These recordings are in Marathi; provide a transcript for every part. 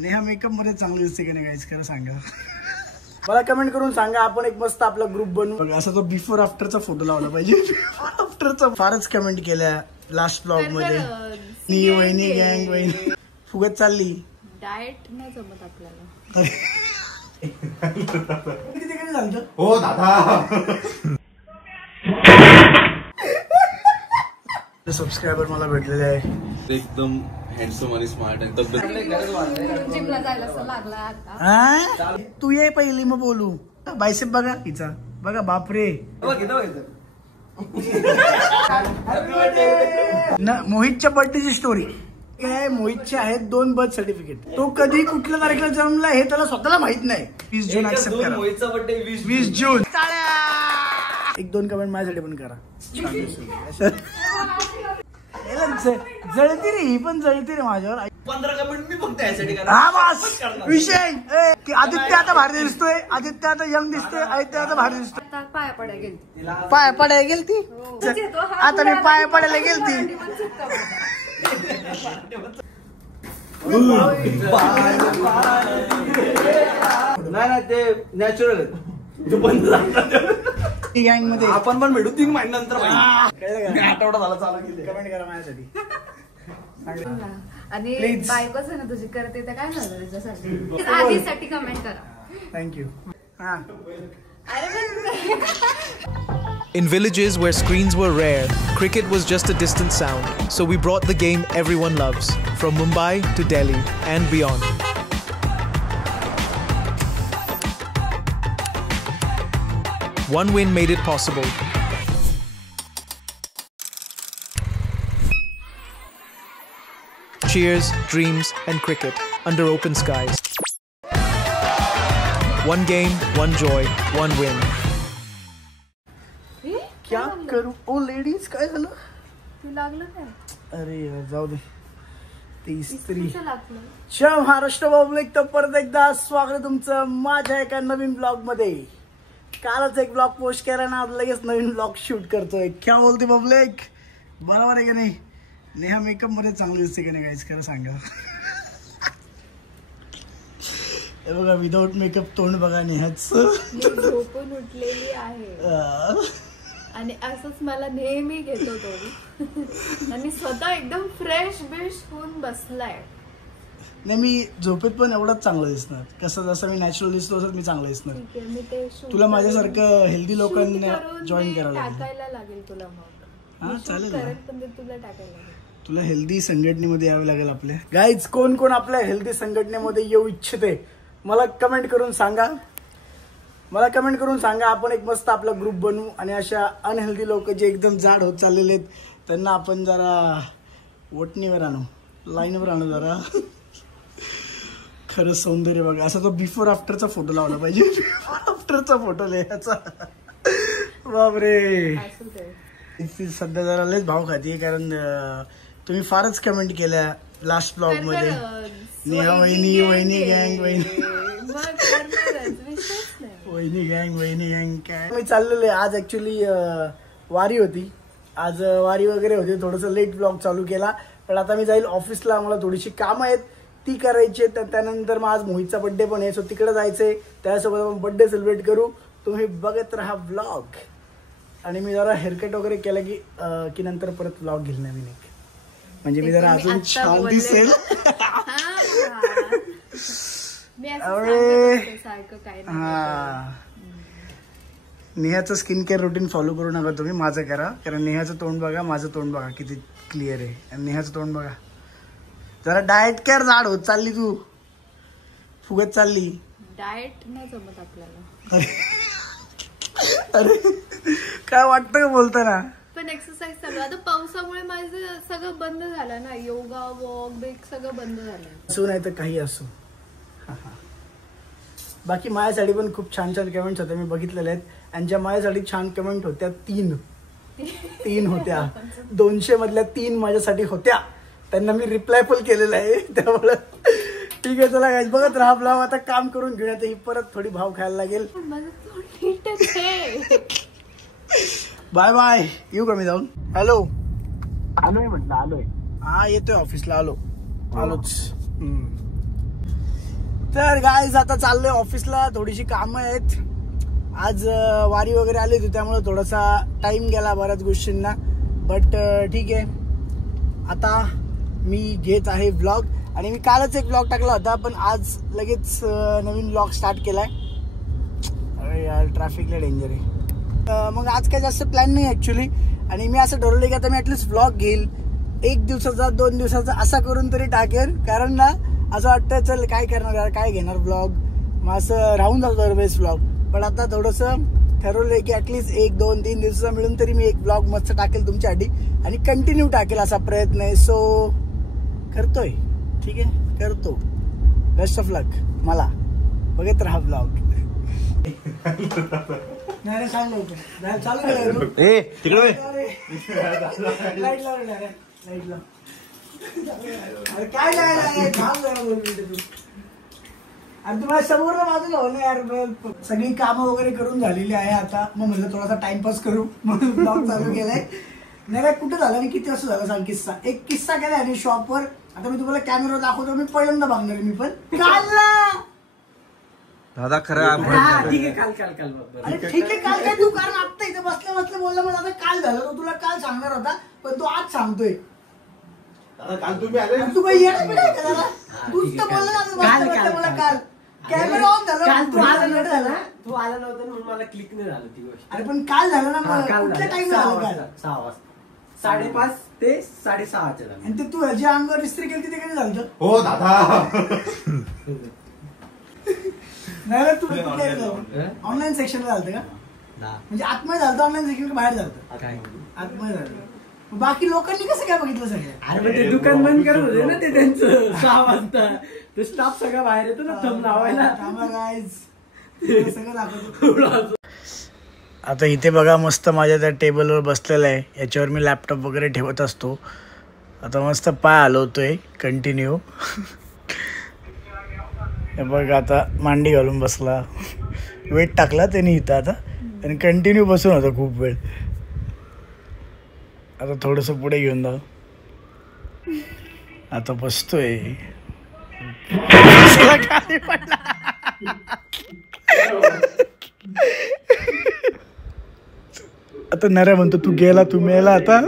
नेहा मेकअप मध्ये चांगली दिसते की नाही गाइस, खरं सांगा. मला कमेंट करून सांगा. आपण एक मस्त आपला ग्रुप बनवू बघा. असा तो बिफोर आफ्टरचा फोटो लावला पाहिजे. बिफोर आफ्टरचा फारच कमेंट केल्या लास्ट ब्लॉग मध्ये. मी वहिनी गँग वहिनी फुगत चालली. डाएट नाही जमत आपल्याला. किती किती झालं हो दादा. सबस्क्रायबर मला भेटलेले आहे. एकदम हँडसम आणि स्मार्ट आणि तब्येत जिमला जायला असं लागला आता. तू ये पहिली मग बोलू. बायसेप बघा हिचा बघा. बापरे. मोहितच्या बर्थडेची स्टोरी काय. मोहितचे आहेत 2 बर्थ सर्टिफिकेट. तो कधी कुठल्या तारखेला जन्मला हे त्याला स्वतःला माहित नाही. 20 जून ऍक्सेप्ट करा. मोहितचा बर्थडे 20 जून. 1-2 कमेंट माझ्यासाठी पण करा. जळती रे ही पण जळती रे माझ्यावर. 15 कमेंट मी फक्त यासाठी हा बस विषय. की आदित्य आता भारी दिसतोय. आदित्य आता यंग दिसतोय. आदित्य आता भारी दिसतोय. आता पाया पडायला गेली. पाया पडायला गेलती. आता मी पाया पडायला गेलती. नाही ते नॅचरल गँग मध्ये आपण पण भेटू 3 महिन्यानंतर. आठवडा झाला चालू केली. कमेंट करा माझ्यासाठी. आणि बायकोच आहे ना तुझी करते तर काय झालं त्याच्यासाठी. आधीसाठी कमेंट करा. थँक्यू. हा. In villages where screens were rare, cricket was just a distant sound. So we brought the game everyone loves, from Mumbai to Delhi and beyond. One win made it possible. Cheers, dreams, and cricket under open skies. One game, one joy, one win. क्या करू ओ लेडीज. काय झालं. तू लागलं काय. अरे यार जाऊ दे. ती स्त्री. लागलं. जय महाराष्ट्र पब्लिक. तर परत एकदा स्वागत आहे तुमचं माझ्या एका नवीन ब्लॉग मध्ये. कालच एक ब्लॉग पोस्ट केला ना, लगेच नवीन ब्लॉग शूट करतोय. क्या बोलते पब्लिक. बरोबर आहे की नाही. नेहा मेकअप मध्ये चांगली दिसते की नाही गाइस, खरं सांगा. हे बघा विदाऊट मेकअप तोंड बघा नेहाचं. झोपून उठलेली आहे आणि असंच मला नेहमी घेतो तो. आणि स्वतः एकदम फ्रेश बिश होऊन बसलाय. नाही मी झोपेत पण एवढाच चांगलं दिसणार. कसं जसं मी नॅचरल दिसतो तसंच मी चांगलं दिसणार. मी ते तुला माझ्यासारखं हेल्दी लोकांना जॉईन करायला टाकायला लागेल तुला. मग हा चालेल ना. पण ते तुला टाकायला लागेल. तुला हेल्दी संघटनेमध्ये यावे लागेल आपल्या. गाईज कोण कोण आपल्या हेल्दी संघटनेमध्ये येऊ इच्छिते मला कमेंट करून सांगा. मला कमेंट करून सांगा. आपण एक मस्त आपला ग्रुप बनवू आणि अशा अनहेल्दी लोक जे एकदम जाड होत चाललेले आहेत त्यांना आपण जरा वटणीवर आणू. लाईनवर आणू जरा. खरंच सौंदर्य बघा. असा तो बिफोर आफ्टरचा फोटो लावला पाहिजे. बिफोर आफ्टरचा फोटो लिहायचा. बापरे. सध्या जरा लयच भाव खाती. कारण तुम्ही फारच कमेंट केल्या लास्ट ब्लॉग मध्ये. नेहा वहिनी वहिनी गँग वहिनी वहिनी गँग वहिनी गँग. काय मी चाललेले आज. ऍक्च्युली वारी होती आज. वारी वगैरे होती. थोडंसं लेट ब्लॉग चालू केला. पण आता मी जाईल ऑफिसला. मला थोडीशी कामं आहेत ती करायची. त्यानंतर मग आज मोहितचा बर्थडे पण आहे. सो तिकडे जायचंय. त्यासोबत आपण बर्थडे सेलिब्रेट करू. तुम्ही बघत राहा ब्लॉग. आणि मी जरा हेअरकट वगैरे केलं की नंतर परत ब्लॉग घेईल नवीन एक. म्हणजे मी जरा अजून छान दिसेल. हा. नेहाचं स्किन केअर रुटीन फॉलो करू नका तुम्ही. माझं करा. कारण नेहाचं तोंड बघा माझं तोंड बघा किती क्लिअर आहे. आणि नेहाचं तोंड बघा. जरा डाएट केअर. जाड होत चालली तू. फुगत चालली. डाएट नाही जमत आपल्याला. अरे काय वाटतं का बोलताना. पण एक्सरसाइज चालू. आता पावसामुळे माझं सगळं बंद झालं ना. योगा वॉक बेक सगळं बंद झालं. असू नाही तर काही असो. बाकी माझ्यासाठी पण खूप छान छान कमेंट्स होत्या मी बघितलेल्या आहेत. आणि ज्या माझ्यासाठी छान कमेंट होत्या 3 होत्या. 200 मधल्या 3 माझ्यासाठी होत्या. त्यांना मी रिप्लाय पण केलेला आहे. त्यामुळे ठीक आहे. चला गाईज बघत राहा ब्लॉग. आता काम करून घेण्यात ही परत थोडी भाव खायला लागेल. Bye bye. येऊ का मी जाऊन. हॅलो. आलोय म्हटलं. आलोय. हा येतोय ऑफिसला. आलोच. तर गाईज आता चाललोय ऑफिसला, थोडीशी कामं आहेत. आज वारी वगैरे आली होती त्यामुळे थोडासा टाइम गेला बऱ्याच गोष्टींना, बट ठीक आहे. आता मी घेत आहे व्लॉग आणि मी कालच एक व्लॉग टाकला होता, पण आज लगेच नवीन व्लॉग स्टार्ट केलाय. अरे यार ट्रॅफिकला डेंजर आहे. मग आज काय जास्त प्लॅन नाही ऍक्च्युली, आणि मी असं ठरवलं की आता मी ऍटलीस्ट व्लॉग घेईल 1 दिवसाचा 2 दिवसाचा असा करून तरी टाकेल, कारण ना असं वाटतं चल काय करणार यार, काय घेणार व्लॉग, मग असं राहून जातो दरवेळेस व्लॉग. पण आता थोडंसं ठरवलंय की ऍटलीस्ट 1, 2, 3 दिवसाचा मिळून तरी मी एक व्लॉग मस्त टाकेल तुमच्यासाठी आणि कंटिन्यू टाकेल असा प्रयत्न आहे. सो करतोय, ठीक आहे करतो. बेस्ट ऑफ लक. मला बघत राहा व्लॉग. नाही सांग लवकर चालू लाईट लाव. अरे काय अरे तुम्हाला समोर बाजूला हो ना यार. सगळी कामं वगैरे करून झालेली आहे आता, मग म्हणलं थोडासा टाइमपास करू म्हणून ब्लॉग चालू केलाय. नाही कुठं झालं आणि किती वाजता झालं सांग किस्सा. एक किस्सा केलाय आणि शॉपवर, आता मी तुम्हाला कॅमेरा दाखवतो. मी पहिल्यांदा बघणार मी पण काल दादा खरं ठीक आहे काल अरे ठीक आहे काल काय तू, कारण आता इथे बसल्या बसल्या बोलला मग आता काल झालं, तो तुला काल सांगणार होता पण तो आज सांगतोय. काल तुम्ही आले, तू काही येणार नाही का दादा, तूच तर बोलला मला काल कॅमेरा ऑन झाला, तू आला नव्हता म्हणून मला क्लिक नाही झालं ती गोष्ट. अरे पण काल झालं ना, मग कुठल्या टाइम झालं काल? 6 वाजता 5:30 ते 6:30 आणि ते तू ज्या अंगावर इस्त्री केली ते कधी झालं? हो दादा. नाही तू ऑनलाईन सेक्शनला झालं का? म्हणजे आतमध्ये झालं ऑनलाईन सेक्शन, बाहेर झालं आतमध्ये झालं. बाकी लोकांनी कसं काय बघितलं सगळं? अरे ते दुकान बंद करत होते ना ते त्यांचं 6 वाजता. ते स्टाफ सगळं बाहेर येतो ना थंब लावायला. सगळं दाखवतो. आता इथे बघा मस्त माझ्या त्या टेबलवर बसलेला आहे, याच्यावर मी लॅपटॉप वगैरे ठेवत असतो. आता मस्त पाय हलवतोय कंटिन्यू. हे बघ आता मांडी घालून बसला, वेट टाकला त्याने इथं आता आणि कंटिन्यू बसून होता खूप वेळ. आता थोडंसं पुढे घेऊन जाऊ. आता बसतोय. आता नऱ्या म्हणतो तू गेला तू मेला आता.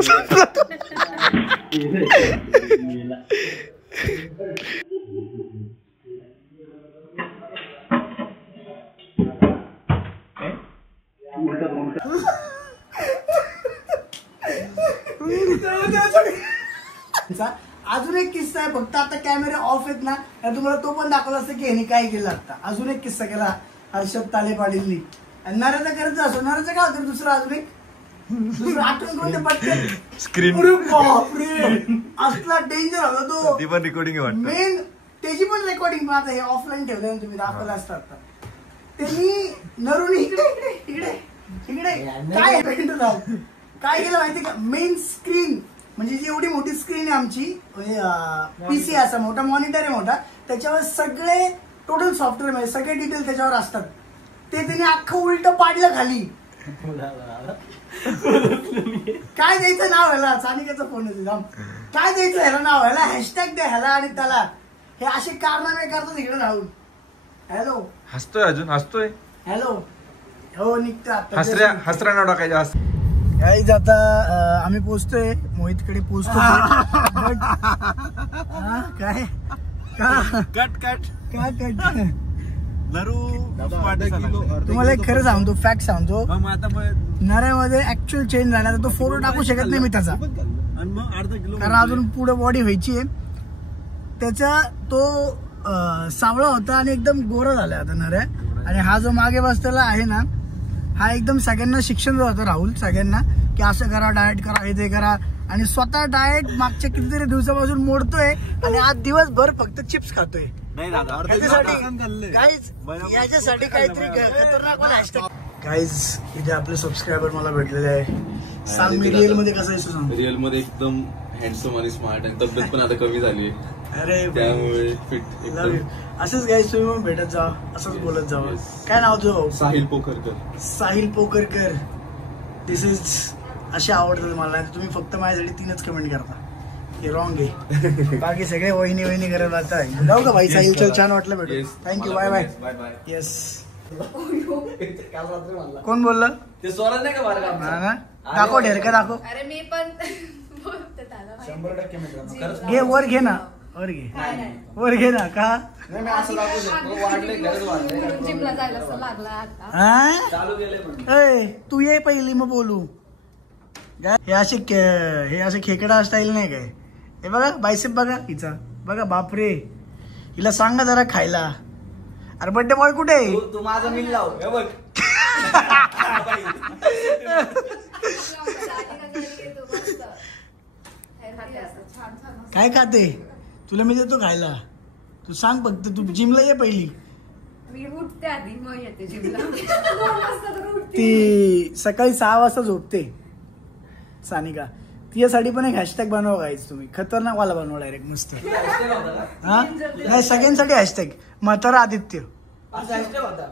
अजून एक किस्सा आहे, फक्त आता कॅमेरे ऑफ आहेत ना, तुम्हाला तो पण दाखवला असतं की ह्याने काय केलं. आता अजून एक किस्सा केला हर्षद ताले पाटीलनी. नाराचा करत असो, नाराचं काय होतं दुसरं, अजून एक दुसरं आठवण कोणते पटकन स्क्रीन. बापरे असला डेंजर होता तो. ती पण रेकॉर्डिंग आहे मेन त्याची पण रेकॉर्डिंग. आता हे ऑफलाईन ठेवलं तुम्ही दाखवलं असतं. आता त्यांनी नरून इकडे इकडे इकडे इकडे काय केलं माहिती का? मेन स्क्रीन म्हणजे जी एवढी मोठी स्क्रीन आहे आमची, पीसी असा मोठा मॉनिटर आहे मोठा, त्याच्यावर सगळे टोटल सॉफ्टवेअर म्हणजे सगळे डिटेल त्याच्यावर असतात. ते त्याने अख्खं उलट पाडलं खाली. काय द्यायचं नाव ह्याला? सानिकाचा फोन येतो. काय द्यायचं ह्याला नाव? ह्याला हॅशटॅग द्या ह्याला आणि त्याला. हे असे कारनामे करतात इकडे राहून. हॅलो हसतोय, अजून हसतोय. हॅलो हो निघतो आता. हसरा नाव टाकायचं. काहीच आता आम्ही पोहोचतोय, मोहितकडे पोहोचतो. काय तुम्हाला एक खरं सांगतो, फॅक्ट सांगतो. नऱ्यामध्ये ऍक्च्युअल चेंज झाला, तो फोटो टाकू शकत नाही मी त्याचा, कारण अजून पुढे बॉडी व्हायची आहे. त्याचा तो सावळा होता आणि एकदम गोरा झाला आता नऱ्या. आणि हा जो मागे बसलेला आहे ना, हा एकदम सगळ्यांना शिक्षण देत होता राहुल, सगळ्यांना की असं करा, डाएट करा, हे ते करा. आणि स्वतः डाएट मागच्या कितीतरी दिवसापासून मोडतोय आणि आज दिवसभर फक्त चिप्स खातोय. याच्यासाठी काहीतरी खतरनाक मला हॅशटॅग. गाईज इथे आपले सबस्क्रायबर मला भेटलेले आहे. सांग मी रिअल मध्ये कसं आहे सांग. रिअल मध्ये एकदम हँडसम आणि स्मार्ट आणि तब्येत पण आता कमी झाली आहे. अरे त्यामुळे फिट. असंच गाईज तुम्ही पण भेटत जा, असंच बोलत जावं. काय नाव तुझं? साहिल पोखरकर. साहिल पोखरकर. दिस इज असे आवडतात मला. तुम्ही फक्त माझ्यासाठी 3च कमेंट करता. हे रॉंग आहे. बाकी सगळे वहिनी वहिनी करत वाटत. जाऊ का भाई साहिल, चल छान वाटलं भेटू. Thank you, bye bye. येस. कोण बोललं ते स्वराज नाही का मार्ग दाखव ढेरका दाखव. अरे मी पण बोलते त्याला माहिती. 100% मित्रांनो. घे वर घे ना, वर घे, काय नाही. वर घे ना. का नाही मी असं दाखवू शकतो. वाढले खरंच वाढले. म्हणून जिमला जायला असं लागला आता. हा? चालू गेले पण. ए, तू ये पहिली मग बोलू. हे असे खेकडा स्टाईल नाही काय. हे बघा बायसेप बघा हिचा, बघा बापरे. हिला सांगा जरा खायला. अरे बर्थडे बॉय कुठे आहे? तू माझा मिल लाव. हे बघ. काय खाते? तुला मी देतो खायला. तू सांग फक्त. तू जिमला ये पहिली. मी उठते आधी मग येते जिमला. 2 वाजता तर उठते. ती सकाळी 6 वाजता झोपते सानिका. तिच्यासाठी पण एक हॅशटॅग बनवा गाईज तुम्ही. खतरनाक वाला बनवा डायरेक्ट मस्त. हा नाही सगळ्यांसाठी हॅशटॅग म्हातारा आदित्य. असं hashtag होता.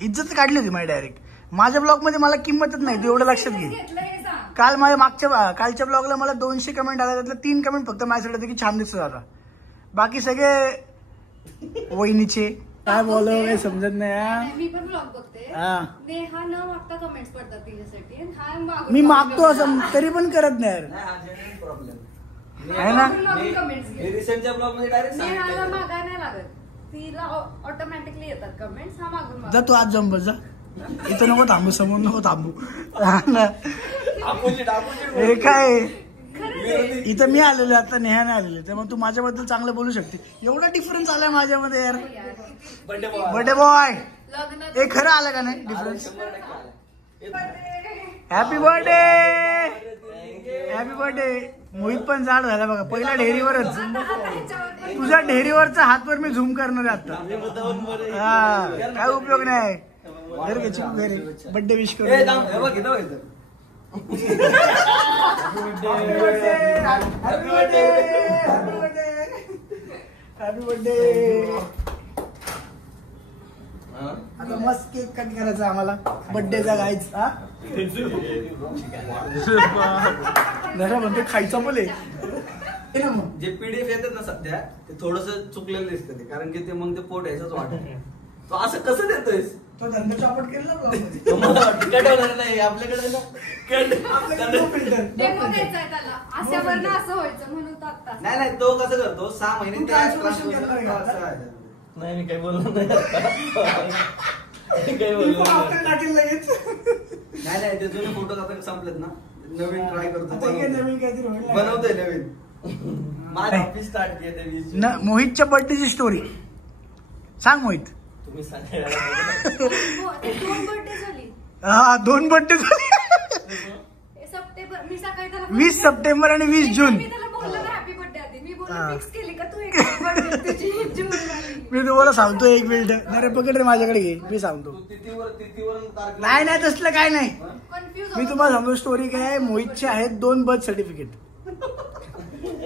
इज्जत काढली होती माझी डायरेक्ट. माझ्या ब्लॉग मध्ये मला किंमतच नाही, ते एवढं लक्षात घे. घेतलं हे सांग. काल माझ्या कालच्या ब्लॉगला मला 200 कमेंट आल्या, त्यातल्या 3 कमेंट फक्त माझ्यासाठी होते की छान दिसत आता. बाकी सगळे वहिनीचे. काय बोलावं काही समजत नाही. नाही, मी पण ब्लॉग बघते. हा. नेहा न मागता कमेंट्स पडतात तिच्यासाठी आणि हा मागून मी मागतो असं तरी पण करत नाही यार. नाही हा genuine problem. आहे ना? मी रिसेंटच्या ब्लॉग मध्ये डायरेक्ट नेहाला सांगितलं. मागायला नाही लागत. तिला ऑटोमॅटिकली येतात कमेंट्स. हा मागून जा मागतो. तू आज जम बस जा. इथं नको थांबू, समोर नको थांबू. हा ना. Opposite. हे काय खरंच आहे. इथं मी आलेलो आता, नेहा नाही आलेले, त्यामुळे तू माझ्याबद्दल चांगलं बोलू शकते. एवढा डिफरन्स आलाय माझ्यामध्ये यार. यार, किती Birthday boy. बर्थडे बॉय लग्नात हे खरं आलं का नाही डिफरन्स? 100% आलं. Happy birthday, happy birthday. Mohit पण जाड झाला बघा. पहिला ढेरीवरच. तुझ्या ढेरीवरचा हातवर मी झूम करणार आहे आता. हा काय उपयोग नाही. घर घे चिकू घरी बर्थडे विश करू. हे थांब, हे बघ इथं इथं. Happy birthday, happy birthday. आता मस्त केक कट करायचा आम्हाला बर्थडेचा गायच. हा जरा म्हणतो खायचा बोले. जे पीडीएफ येतात ना सध्या ते थोडस चुकलेलं दिसतं ते, कारण की ते मग ते पोट यायचंच वाटत. तो असं कसं देतोयस? तो धंदा चॉपट केला तो मला वाटतं कटवणार नाही आपल्याकडे ना. डेमो द्यायचा त्याला. अशावरनं असं व्हायचं म्हणून तो आता. नाही नाही तो कसं करतो 6 महिने तू त्या transformation transformation करणार आहे का आता? असं आहे. नाही मी काही बोललो नाही काही बोललो नाही. टाकेल लगेच. नाही नाही ते जुने फोटो आता संपलेत ना, नवीन ट्राय करतो. आता काय नवीन काहीतरी होईल. बनवतोय नवीन. माझं ऑफिस स्टार्ट केलं 20 न मोहितच्या बर्थडेची स्टोरी सांग मोहित. तुम्ही सांगायला 2 बर्थडे झाली. हा 2 बर्थडे झाले. सप्टेंबर. मी सकाळी त्याला 20 सप्टेंबर आणि 20 जून. मी त्याला बोललो ना हॅपी बर्थडे आधी. मी बोललो फिक्स केली का तू एक बर्थडे तुझी जून झाली. मी तुम्हाला सांगतो एक मिनिट. अरे पकड रे माझ्याकडे घे मी सांगतो. तिथीवर तारीख. नाही नाही तसलं काय नाही. कन्फ्युज मी तुम्हाला सांगतो स्टोरी काय आहे. मोहितचे आहेत 2 बर्थ सर्टिफिकेट.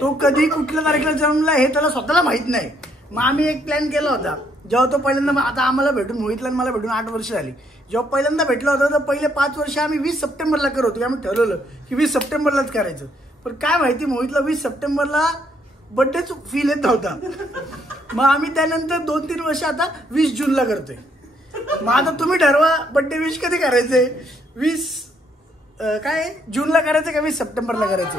तो कधी कुठल्या तारखेला जन्मला हे त्याला स्वतःला माहित नाही. मग आम्ही एक प्लॅन केला होता. जेव्हा तो पहिल्यांदा, आता आम्हाला भेटून मोहितला आणि मला भेटून 8 वर्ष झाली. जेव्हा पहिल्यांदा भेटला होता तर पहिले 5 वर्ष आम्ही 20 सप्टेंबरला करत होतो. आम्ही ठरवलं की 20 सप्टेंबरलाच करायचं. पण काय माहिती मोहितला 20 सप्टेंबरला बर्थडेच फील येत नव्हता. मग आम्ही त्यानंतर 2-3 वर्ष आता 20 जूनला करतोय. मग आता तुम्ही ठरवा बर्थडे विश कधी करायचंय. 20 काय जूनला करायचं का 20 सप्टेंबरला करायचं.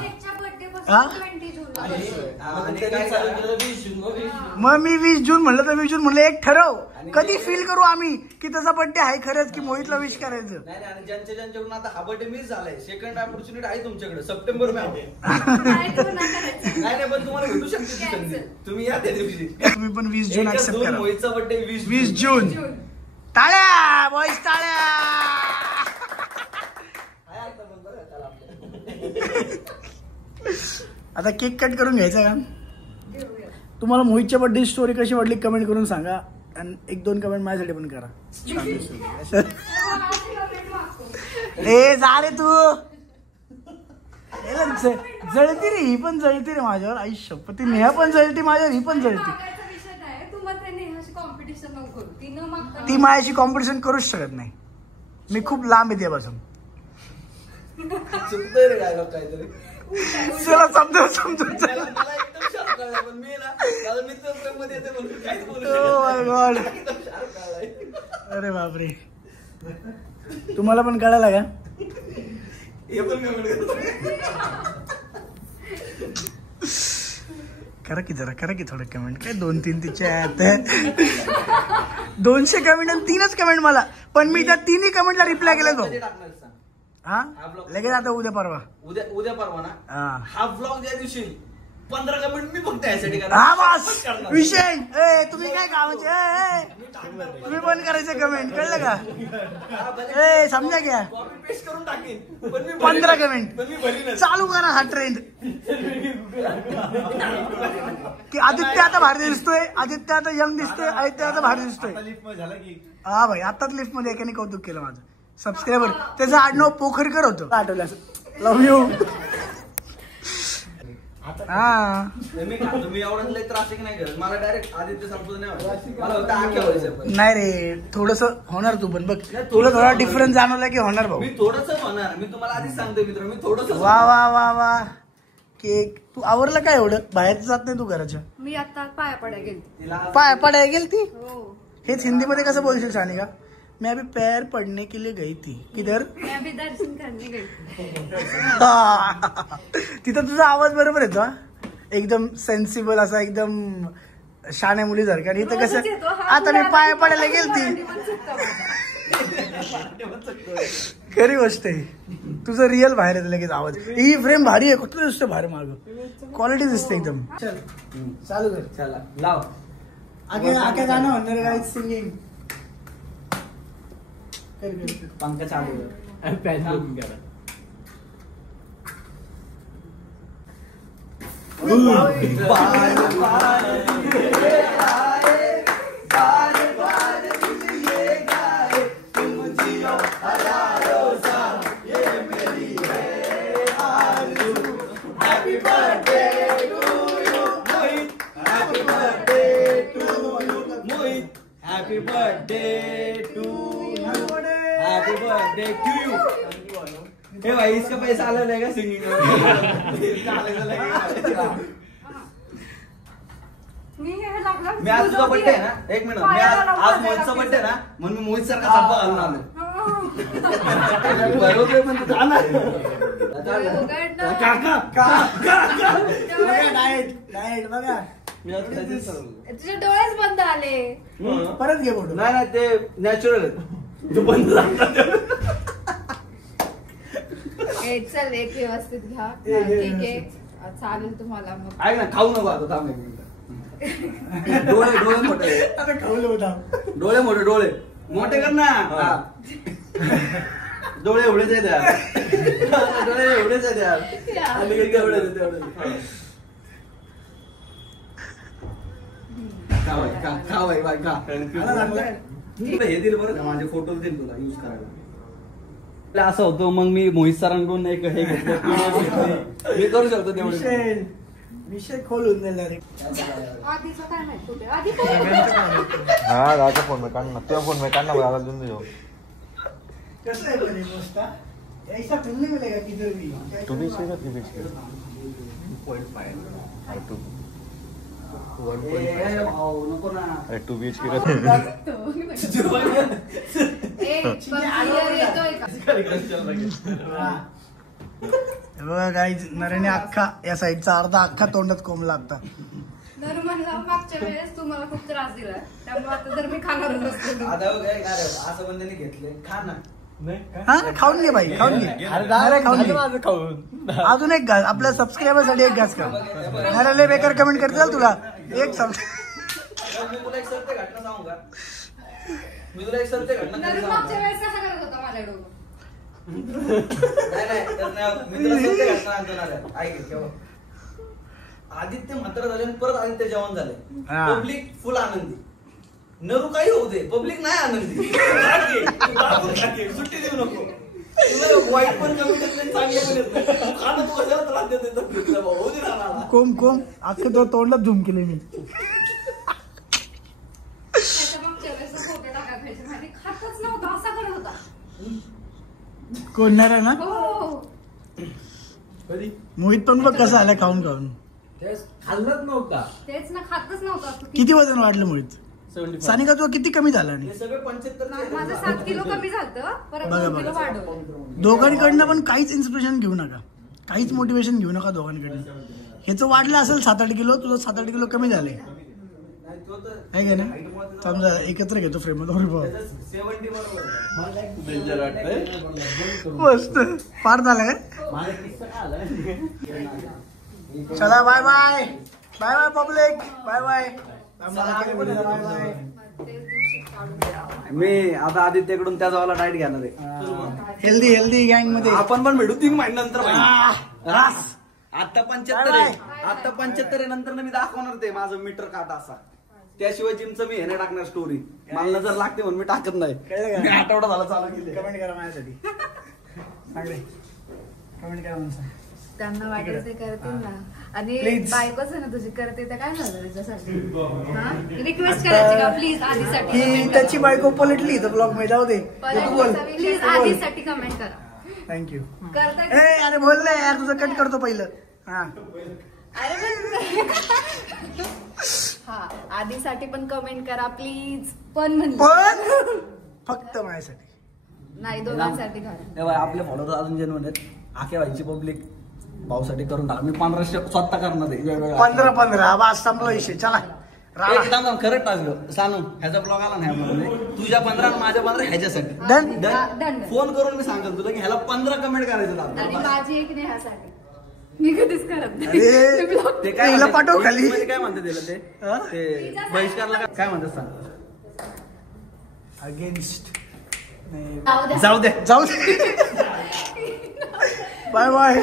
हा? 20 जूनला. आणि काय चालू झालं? केलं 20 जून मग 20 जून. मग मी 20 जून म्हणलं तर 20 जून म्हणलं. एक ठरव कधी फील करू आम्ही की त्याचा बर्थडे आहे खरंच की मोहितला विश करायचं. नाही नाही, आणि ज्यांच्याकडून आता हा बर्थडे मिस झालाय, सेकंड ऑपॉर्च्युनिटी आहे तुमच्याकडे सप्टेंबर मध्ये. नाही, तू नाही करायचं. नाही नाही पण तुम्हाला भेटू शकते ती संधी. Cancel. तुम्ही या त्या दिवशी. तुम्ही पण 20 जून एकच ऍक्सेप्ट दोन करा. मोहितचा बर्थडे 20 जून. जून. टाळ्या बॉईज टाळ्या. काय आता पण बरं चला आपलं. आता केक कट करून घ्यायचा का. घेऊया. तुम्हाला मोहितच्या बर्थडे स्टोरी कशी वाटली कमेंट करून सांगा. आणि 1-2 कमेंट माझ्यासाठी पण करा. ए जा रे तू. जळती रे ही पण जळती रे माझ्यावर. आई शपथ नेहा पण जळती माझ्यावर, ही पण जळती. मागायचा विषय नाही. तू मग नेहाशी कॉम्पिटिशन नको करू. ती न मागता ती माझ्याशी कॉम्पिटिशन करूच शकत नाही. मी खूप लांब आहे त्यापासून. चुकतोय रे डायलॉग काहीतरी. चला समजून मला एकदम शार्प कळला पण मी ना माझा मित्र प्रेम मध्ये येते म्हणून काहीच बोलू शकत Oh my God. नाही. एकदम शार्प कळलाय. अरे बापरे तुम्हाला पण कळाला का हे पण comment करतो. करा की थोडं कमेंट काय 2-3 तिच्या 200 कमेंट आणि 3च कमेंट मला पण मी त्या 3ही कमेंटला रिप्लाय केला भाऊ. कधी टाकणार सांग? हा लगेच आता उद्या परवा उद्या परवा ना हा हा ब्लॉग ज्या दिवशी 15 कमेंट मी फक्त यासाठी हा बस विषय तुम्ही काय कामाचे तुम्ही पण करायचे कमेंट कळलं का समजा घ्या कॉपी पेस्ट करून टाकेन पण मी 15 कमेंट पण मी भरीन चालू करा हा ट्रेंड की आदित्य आता भारी दिसतोय आदित्य आता यंग दिसतोय आदित्य आता भारी दिसतोय हा भाई आताच लिफ्ट मध्ये एकाने कौतुक केलं माझं सबस्क्रायबर त्याचं आडनाव पोखरकर होतं आठवलं लव्ह यू हा मी खातो मी एवढं लय त्रासिक नाही करत मला डायरेक्ट आदित्य संपूर्ण नाही वाटत. मला होतं आख्या व्हायचं पण नाही रे थोडस होणार तू पण बघ तुला थोडा डिफरन्स जाणवला की होणार भाऊ मी थोडस होणार मी तुम्हाला आधीच सांगतोय मित्र मी थोडस वा वा वा वा केक तू आवरलं काय एवढं बाहेर जात नाही तू घराच्या मी आता पाया पडाय गेली पाय पडाय गेल ती हो हेच हिंदीमध्ये कसं बोलशील सानिका मैं अभी पैर पडने के लिए गई थी किधर मैं अभी दर्शन करने गई तिथं तुझा आवाज बरोबर येतो हा? एकदम सेन्सिबल असा एकदम शाण्या मुलीसारखा आणि इथं कसं आता मी पाय पडायला गेलती खरी गोष्ट आहे तुझं रिअल बाहेर येतं लगेच आवाज ही फ्रेम भारी आहे कुठलं दिसतं बाहेर माग क्वालिटी दिसते एकदम चल चालू कर चला लाव आगे गाणं म्हणणार काय सिंगिंग पंखा चालू कर. Happy birthday to you. Happy birthday to you. हे भाई इसका पैसा आला रहेगा सिंगिंग में. मी आज तुझा बर्थडे आहे ना एक मिनिट मी आज मोहितचा बर्थडे ना म्हणून मी मोहित सारखा सापा घालून आलो. बरोबर पण तू जाणार डायट बघा मी आज त्याचीच ठरवलं. तुझे डोळेच बंद आले परत घे फोटो नाही ते नॅचरल आहे तू बंद झाला. चल एक व्यवस्थित घ्या ठीक आहे चालेल तुम्हाला मग ऐक ना खाऊ नको आता थांब एक मिनिट. डोळे मोठे आता खाऊलं होता डोळे मोठे कर ना. डोळे एवढेच आहेत यार. डोळे एवढेच आहेत यार. आणि तेवढेच आहेत, तेवढेच आहेत. खा बाई, खा बाई, बाई, खा. तुला हे दिलं बरं का माझे फोटोज दिले तुला युज करायला. असं होतं मग मी मोहित सरांकडून एक हे घेतलं मी करू शकतो तेवढे. विषय खोलून दिला रे आधीचं काय माहित कुठे आधी हाँ राजा फोन में काटना तुझा फोन में काटना बड़ा दूं दे कसं आहे बरे गोष्ट ऐसा मिलने मिलेगा किधर भी तू भी इसके साथ भी इसके 1.5 नको ना. अरे 2 BHK का येतोय का बघा गाईज नरेने अख्खा या साईडचा अर्धा अख्खा तोंडात कोंबला आता नरमनला मागच्या वेळेस तुम्हाला खूप त्रास दिला त्यामुळे आता जर मी खाणारच असतो आता काय असं बंधने घेतले खा ना. हा खाऊन घे बाई खाऊन घे अरे खाऊन घे अजून एक घास आपल्या सबस्क्रायबर साठी एक घास खा अरे लय बेकार कमेंट करतील तुला एक मी तुला एक सत्य घटना सांगू का. मी तुला एक सत्य घटना नरम मागच्या वेळेस कसा करत होता माझ्याकडून नाही मी तुला सत्य घटना सांगतो ना. ऐक केव्हा आदित्य म्हातारा झाले परत आदित्य जवान झाले पब्लिक फुल आनंदी नरू काही होऊ दे पब्लिक नाही आनंदी. सुट्टी देऊ नको तुला वाईट पण कमी देत नाही चांगले पण येत नाही. खाणं तू कशाला त्रास देत होऊ दे ना. कोम कोम अख्खं तो तोंडात झूम केले मी त्याच्या मागच्या वेळेस फोटो टाकायला पाहिजे आणि खातच नव्हता असा करत होता कोण आहे ना हो मोहित पण बघ कसं आलाय खाऊन खाऊन. खाल्लंच नव्हता. तेच ना, खातच नव्हतं. किती वजन वाढलं मोहित? 75. सानिका तुझं किती कमी झालं? आणि हे सगळे 75 माझं 7 किलो कमी झालं, परत बघा, 2 किलो बघा. वाढवलं. दोघांकडनं पण काहीच इन्स्पिरेशन घेऊ नका, काहीच मोटिवेशन घेऊ नका दोघांकडनं. ह्याचं वाढलं असेल 7-8 किलो, तुझं 7-8 किलो कमी झाले आहे का ना? समजा एकत्र घेतो फ्रेम मध्ये. 70 बरोबर. डेंजर वाटतंय. मस्त फार झालं काय? माझा किस्सा काय आला? चला bye bye bye bye public, bye bye. मी आता आदित्यकडून त्या जावाला डाएट घेणार आहे. हेल्दी हेल्दी गँग मध्ये आपण पण भेटू 3 महिन्यानंतर. रास. आता 75 आहे, आता 75 आहे. नंतर मी दाखवणार ते माझं मीटर काटा असा. त्याशिवाय जिमचं मी हे नाही टाकणार स्टोरी. मला जर लागते म्हणून मी टाकत नाही. कळलं का? मी आठवडा झाला चालू केली. कमेंट करा माझ्यासाठी. चांगले कमेंट करा म्हणून सांग. त्यांना वाटेल ते करतील ना. आणि Please. बायकोच आहे ना तुझी, करते तर काय झालं त्याच्यासाठी? रिक्वेस्ट करायची का प्लीज आधीसाठी की comment त्याची करा. बायको पलटली तर ब्लॉग मध्ये जाऊ दे. तू बोल. प्लीज आधीसाठी कमेंट करा. थँक्यू. करताय ए अरे बोल ना यार, तुझं कट करतो पहिलं. हा अरे पण हा, आधीसाठी पण कमेंट करा प्लीज. पण म्हणलं पण फक्त माझ्यासाठी नाही, दोघांसाठी करा. तेव्हा आपले फॉलोअर अजून जेन्युइन आहेत. आखे व्हायची पब्लिक भाऊसाठी करून टाका. मी 1500 स्वतः करणार आहे वेगवेगळ्या. 15 बस संपला विषय. चला राहा. एकदम खरंच टाकलं सानू. ह्याचा ब्लॉग आला नाही आपल्याला. तुझ्या 15 आणि माझ्या 15 ह्याच्यासाठी. डन. डन. फोन करून मी सांगेल तुला की ह्याला 15 कमेंट करायचं आणि दादा. माझी एक नेहासाठी. मी कधीच करत नाही. अरे, मी block ते काय हिला म्हणते? पाठव खाली. म्हणजे काय म्हणते त्याला ते? हा? ते बहिष्कारला काय म्हणतात सांग. अगेन्स्ट जाऊ द्या. जाऊ दे. जाऊ दे. Bye bye.